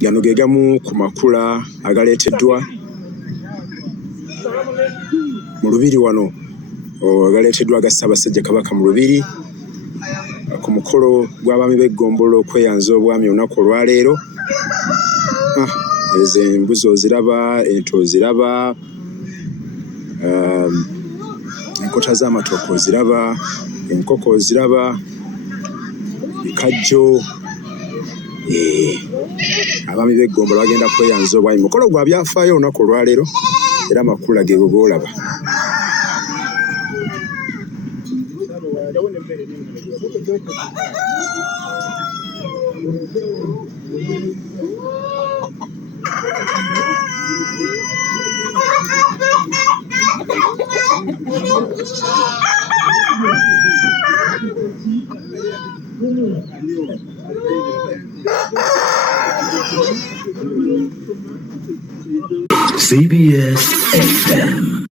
Gano ge gamu ku makula agaleeteddwa mu Lubiri wano, agaleeteddwa aga Ssaabasajja Kabaka mu Lubiri ku mukolo gw'abaami b'eggombolola okweyanza obwami olunaku olwaleero. Ezo embuzi oziraba, ente oziraba, enkota z'amatooke oziraba, enkoko oziraba, bikajjo. Abaami b'eggombolola bagenda kweyanza obwami. Mukolo gwa byafaayo olunaku olwaleero era amakula ge goolaba. CBS FM.